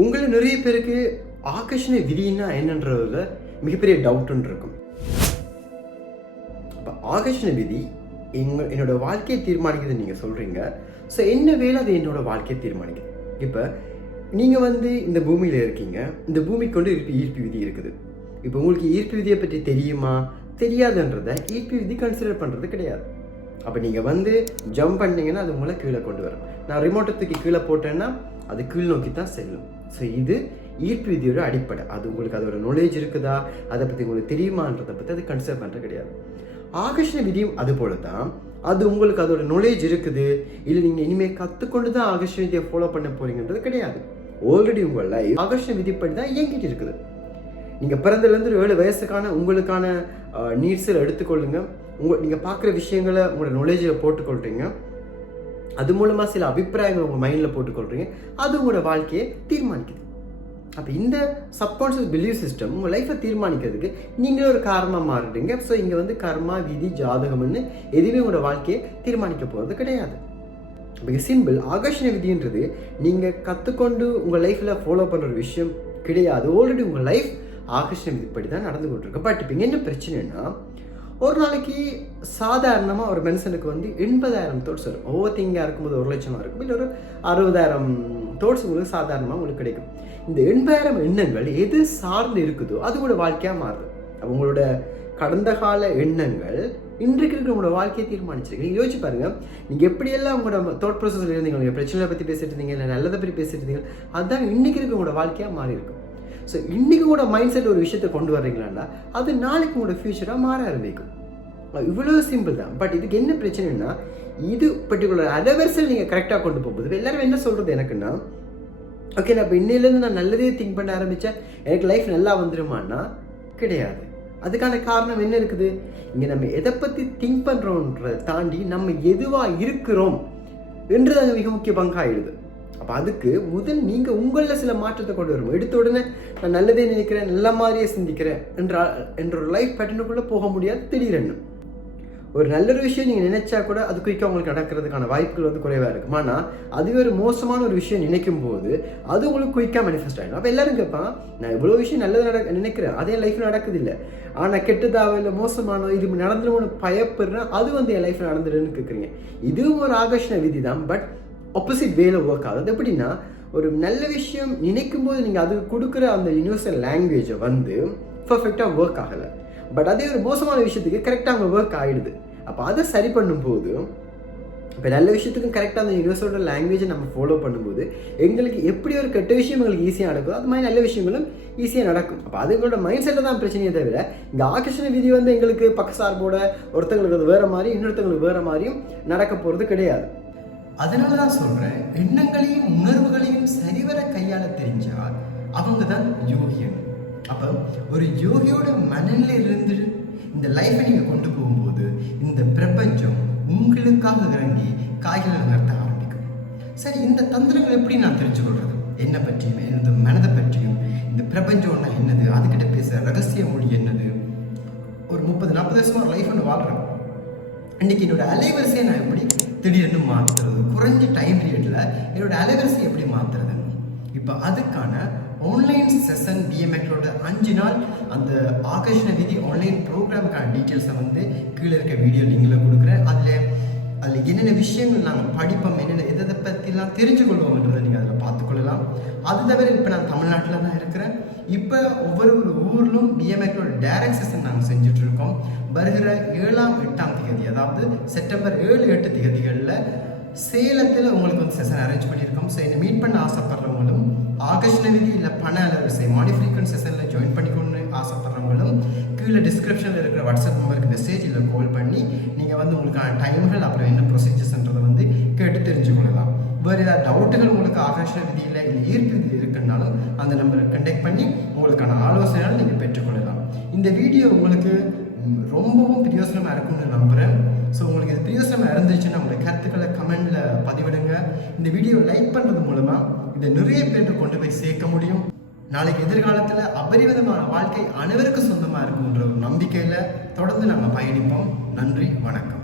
உங்களை நிறைய பேருக்கு ஆகர்ஷண விதினா என்னன்றதுல மிகப்பெரிய டவுட்னு இருக்கும். இப்போ ஆகர்ஷண விதி என்னோட வாழ்க்கையை தீர்மானிக்குதுன்னு நீங்கள் சொல்கிறீங்க. ஸோ என்ன வேலை அது என்னோட வாழ்க்கையை தீர்மானிக்குது. இப்போ நீங்கள் இந்த பூமியில் இருக்கீங்க. இந்த பூமிக்கு கொண்டு ஈர்ப்பு விதி இருக்குது. இப்போ உங்களுக்கு ஈர்ப்பு விதியை பற்றி தெரியுமா தெரியாதுன்றதை ஈர்ப்பு விதி கன்சிடர் பண்ணுறது கிடையாது. அப்போ நீங்கள் ஜம்ப் பண்ணிங்கன்னா அது உங்களை கீழே கொண்டு வரும். நான் ரிமோட்டை தூக்கி கீழே போட்டேன்னா அது கீழ் நோக்கி தான் செல்லும். ஸோ இது ஈர்ப்பு விதியோட அடிப்படை. அது உங்களுக்கு அதோட நாலேஜ் இருக்குதா, அதை பற்றி உங்களுக்கு தெரியுமான்றதை பற்றி அது கன்சிடர் பண்ணுறது கிடையாது. ஆகர்ஷண விதியும் அது போல தான். அது உங்களுக்கு அதோட நாலேஜ் இருக்குது, இல்லை நீங்கள் இனிமேல் கற்றுக்கொண்டு தான் ஆகர்ஷண விதியை ஃபாலோ பண்ண போறீங்கன்றது கிடையாது. ஆல்ரெடி உங்கள் லைஃப் ஆகர்ஷண விதிப்படி தான் இயங்கிட்டு இருக்குது. நீங்கள் பிறந்ததுலேருந்து 7 வயசுக்கான உங்களுக்கான நீட்ஸில் எடுத்துக்கொள்ளுங்க. நீங்கள் பார்க்குற விஷயங்களை உங்களோட நாலேஜில் போட்டுக்கொள்கிறீங்க. அது மூலமாக சில அபிப்பிராயங்கள் உங்கள் மைண்டில் போட்டுக்கொள்கிறீங்க. அது உங்களோட வாழ்க்கையை தீர்மானிக்குது. அப்போ இந்த சப்கான்ஷியஸ் பிலீஃப் சிஸ்டம் உங்கள் லைஃப்பை தீர்மானிக்கிறதுக்கு நீங்களே ஒரு காரணமாக மாறிடுங்க. ஸோ இங்கே கர்மா, விதி, ஜாதகம்னு எதுவுமே உங்களோட வாழ்க்கையை தீர்மானிக்க போகிறது கிடையாது. இப்போ சிம்பிள். ஆகர்ஷண விதின்றது நீங்கள் கற்றுக்கொண்டு உங்கள் லைஃப்பில் ஃபாலோ பண்ணுற ஒரு விஷயம் கிடையாது. ஆல்ரெடி உங்கள் லைஃப் ஆகர்ஷண விதிப்படி தான் நடந்து கொண்டிருக்கு. பட் இப்போ என்ன பிரச்சனைன்னா, ஒரு நாளைக்கு சாதாரணமாக ஒரு மனுஷனுக்கு 80,000 தோட்ஸ் வரும். ஓவர்திங்கிங்காக இருக்கும்போது 1,00,000 இருக்கும், இல்லை ஒரு 60,000 தோட்ஸ் உங்களுக்கு சாதாரணமாக உங்களுக்கு கிடைக்கும். இந்த 80,000 எண்ணங்கள் எது சார்ந்து இருக்குதோ அது உங்களோட வாழ்க்கையாக மாறுது. உங்களோட கடந்த கால எண்ணங்கள் இன்றைக்கு இருக்கிற உங்களோட வாழ்க்கையை தீர்மானிச்சிருக்கு. நீங்கள் யோசிச்சு பாருங்க, நீங்கள் எப்படியெல்லாம் உங்களோட தாட் ப்ராசஸில் இருந்தீங்க, நீங்கள் பிரச்சனைகளை பற்றி பேசிட்டு இருந்தீங்க, இல்லை நல்லதை பற்றி பேசிட்டு இருந்தீங்க, அதுதான் இன்றைக்கி இருக்கிற உங்களோட வாழ்க்கையாக மாறி இருக்கும். ஸோ இன்றைக்கி கூட மைண்ட் செட் ஒரு விஷயத்தை கொண்டு வர்றீங்களாண்டா அது நாளைக்கு உங்களோட ஃபியூச்சராக மாற ஆரம்பிக்கும். இவ்வளோ சிம்பிள் தான். பட் இதுக்கு என்ன பிரச்சனைன்னா, இது பர்டிகுலர் அலவர்ஸில் நீங்கள் கரெக்டாக கொண்டு போகும்போது எல்லாரும் என்ன சொல்கிறது எனக்குன்னா, ஓகே நான் இப்போ இன்னிலேருந்து நான் நல்லதே திங்க் பண்ண ஆரம்பித்தேன், எனக்கு லைஃப் நல்லா வந்துடுமான்னா கிடையாது. அதுக்கான காரணம் என்ன இருக்குது? இங்கே நம்ம எதை பற்றி திங்க் பண்ணுறோன்றதை தாண்டி நம்ம எதுவாக இருக்கிறோம் என்றது அது மிக முக்கிய பங்காகிடுது. அப்போ அதுக்கு முதல் நீங்கள் உங்களில் சில மாற்றத்தை கொண்டு வரும். எடுத்த உடனே நான் நல்லதே நினைக்கிறேன், நல்ல மாதிரியே சிந்திக்கிறேன் என்ற ஒரு லைஃப் பேட்டர்னுக்குள்ளே போக முடியாது. திடீரென்னு ஒரு நல்ல ஒரு விஷயம் நீங்கள் நினைச்சா கூட அது குயிக்காக உங்களுக்கு நடக்கிறதுக்கான வாய்ப்புகள் குறைவாக இருக்கும். ஆனால் அதுவே ஒரு மோசமான ஒரு விஷயம் நினைக்கும் போது அது உங்களுக்கு குயிக்காக மேனிஃபெஸ்ட் ஆகிடும். அப்போ எல்லாரும் கேட்பான், நான் இவ்வளோ விஷயம் நல்லது நினைக்கிறேன், அதே லைஃப்பில் நடக்குதில்லை, ஆனால் கெட்டதாக இல்லை மோசமான இது நடந்துருவோன்னு பயப்படுறேன், அது என் லைஃப்பில் நடந்துடுன்னு கேட்குறீங்க. இதுவும் ஒரு ஆகர்ஷண விதி தான். பட் ஆப்போசிட் வேல ஒர்க் ஆகுது. அது எப்படின்னா, ஒரு நல்ல விஷயம் நினைக்கும் போது நீங்கள் அதுக்கு கொடுக்குற அந்த யூனிவர்சல் லாங்குவேஜை பர்ஃபெக்டாக ஒர்க் ஆகலை. பட் அதே ஒரு மோசமான விஷயத்துக்கு கரெக்டாக அங்கே ஒர்க் ஆகிடுது. அப்போ அதை சரி பண்ணும்போது, இப்போ நல்ல விஷயத்துக்கும் கரெக்டாக அந்த யூனிவர்ஸோட லாங்குவேஜை நம்ம ஃபாலோ பண்ணும்போது எங்களுக்கு எப்படி ஒரு கெட்ட விஷயம் எங்களுக்கு ஈஸியாக நடக்கும், அது மாதிரி நல்ல விஷயங்களும் ஈஸியாக நடக்கும். அப்போ அதுங்களோட மைண்ட் செட்டில் தான் பிரச்சனையே தவிர, இந்த ஆகர்ஷண விதி எங்களுக்கு பக்கசார்போட ஒருத்தங்களுக்கு அது வேறு மாதிரி இன்னொருத்தங்களுக்கு வேறு மாதிரியும் நடக்க போகிறது கிடையாது. அதனால தான் சொல்கிறேன், எண்ணங்களையும் உணர்வுகளையும் சரிவர கையாள தெரிஞ்சால் அவங்க தான் யோகியன். அப்போ ஒரு யோகியோட மனநிலையிலிருந்து இந்த லைஃப்பை நீங்கள் கொண்டு போகும்போது இந்த பிரபஞ்சம் உங்களுக்காக இறங்கி காய்களை நகர்த்த ஆரம்பிக்கும். சரி, இந்த தந்திரங்கள் எப்படி நான் தெரிஞ்சுக்கொள்றது? என்னை பற்றியும் எனது மனதை பற்றியும், இந்த பிரபஞ்சம்னா என்னது, அதுக்கிட்ட பேசுகிற ரகசிய மொழி என்னது? ஒரு 30-40 வருஷமாக ஒரு லைஃப் ஒன்று வாழ்கிறேன். இன்றைக்கி என்னோட அலைவரிசையை நான் எப்படி திடீர்னு மாற்றுறது, குறைஞ்ச டைம் பீரியடில் என்னோட அலைவரிசை எப்படி மாற்றுறது? இப்போ அதுக்கான ஆன்லைன் செஷன் பிஎம்எக்ஸோட 5 நாள் அந்த ஆகர்ஷண விதி ஆன்லைன் ப்ரோக்ராமுக்கான டீட்டெயில்ஸை கீழே இருக்க வீடியோ லிங்கில் கொடுக்குறேன். அதில் என்னென்ன விஷயங்கள் நாங்கள் படிப்போம், என்னென்ன எதை பற்றிலாம் தெரிஞ்சுக்கொள்வோம்ன்றதை நீங்கள் அதில் பார்த்துக்கொள்ளலாம். அது தவிர இப்போ நான் தமிழ்நாட்டில் தான் இருக்கிறேன். இப்போ ஒவ்வொரு ஊரிலும் பிஎம்எக்ஸோட டைரக்ட் செஷன் நாங்கள் செஞ்சுட்ருக்கோம். வருகிற 7ஆம் 8ஆம் தேதி, அதாவது செப்டம்பர் 7-8 தேதிகளில் சேலத்தில் உங்களுக்கு செஷன் அரேஞ்ச் பண்ணியிருக்கோம். ஸோ என்னை மீட் பண்ண ஆசைப்படுறவங்களும், ஆகர்ஷண விதி இல்லை பண அலவரிசை மாடி ஃப்ரீக்வன்சி செஷனில் ஜாயின் பண்ணிக்கணும்னு ஆசைப்படுறவங்களும் கீழே டிஸ்கிரிப்ஷனில் இருக்கிற வாட்ஸ்அப் நம்பருக்கு மெசேஜ் இல்லை கால் பண்ணி நீங்கள் உங்களுக்கான டைம்கள் அப்புறம் என்ன ப்ரொசீஜர்ஸ்ன்றதை கேட்டு தெரிஞ்சுக்கொள்ளலாம். வேறு ஏதாவது டவுட்டுகள் உங்களுக்கு ஆகர்ஷண விதியில் இல்லை ஈர்ப்பு விதி இருக்குன்னாலும் அந்த நம்பரை கண்டெக்ட் பண்ணி உங்களுக்கான ஆலோசனைகள் நீங்கள் பெற்றுக்கொள்ளலாம். இந்த வீடியோ உங்களுக்கு ரொம்பவும் பிரயோசனமாக இருக்கும்னு நம்புகிறேன். ஸோ உங்களுக்கு இது பிரயோசனமாக இருந்துச்சுன்னா உங்களுடைய கருத்துக்களை கமெண்டில் பதிவிடுங்க. இந்த வீடியோ லைக் பண்ணுறது மூலமாக இதை நிறைய பேருக்கு கொண்டு போய் சேர்க்க முடியும். நாளைக்கு எதிர்காலத்தில் அபரிவிதமான வாழ்க்கை அனைவருக்கும் சொந்தமாக இருக்குன்ற ஒரு நம்பிக்கையில் தொடர்ந்து நாங்கள் பயணிப்போம். நன்றி, வணக்கம்.